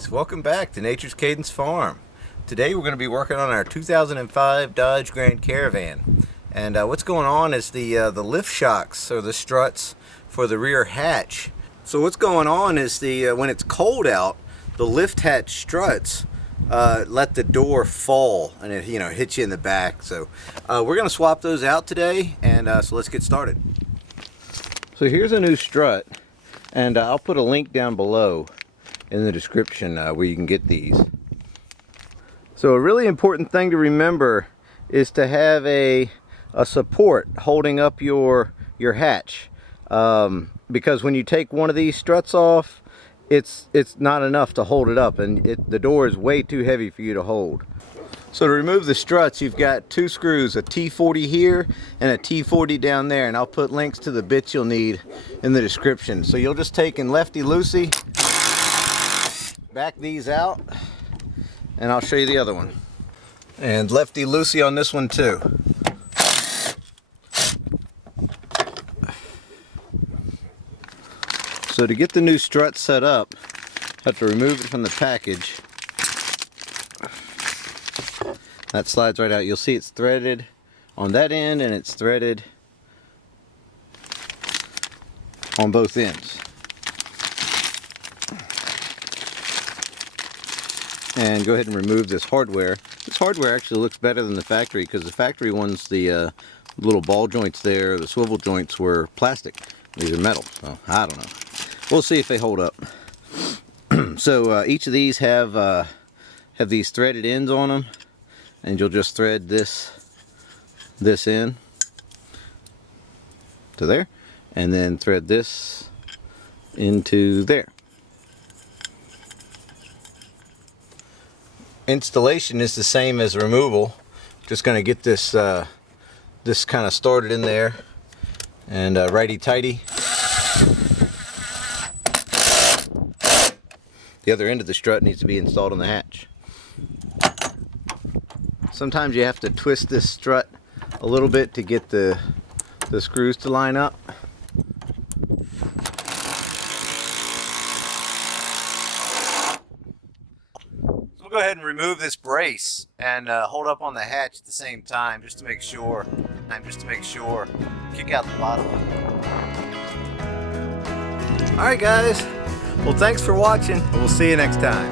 guys, welcome back to Nature's Cadence Farm. Today we're going to be working on our 2005 Dodge Grand Caravan. And what's going on is the lift shocks, or the struts, for the rear hatch. So what's going on is when it's cold out, the lift hatch struts let the door fall, and it hits you in the back. So we're going to swap those out today, and so let's get started. So here's a new strut, and I'll put a link down below in the description where you can get these. So a really important thing to remember is to have a support holding up your hatch, because when you take one of these struts off, it's not enough to hold it up, and the door is way too heavy for you to hold. So to remove the struts, you've got two screws, a T40 here and a T40 down there, and I'll put links to the bits you'll need in the description. So you'll just take and lefty-loosey back these out, and I'll show you the other one. And lefty-loosey on this one too. So to get the new strut set up, I have to remove it from the package. That slides right out. You'll see it's threaded on that end, and it's threaded on both ends. And go ahead and remove this hardware. This hardware actually looks better than the factory, because the factory ones, the little ball joints there, the swivel joints, were plastic. These are metal, so I don't know. We'll see if they hold up. So each of these have these threaded ends on them, and you'll just thread this in to there, and then thread this into there. Installation is the same as removal. Just going to get this this kind of started in there, and righty-tighty. The other end of the strut needs to be installed on the hatch. Sometimes you have to twist this strut a little bit to get the screws to line up. So we'll go ahead and remove this brace and hold up on the hatch at the same time, just to make sure. Kick out the bottom of it. Alright guys, well thanks for watching. We'll see you next time.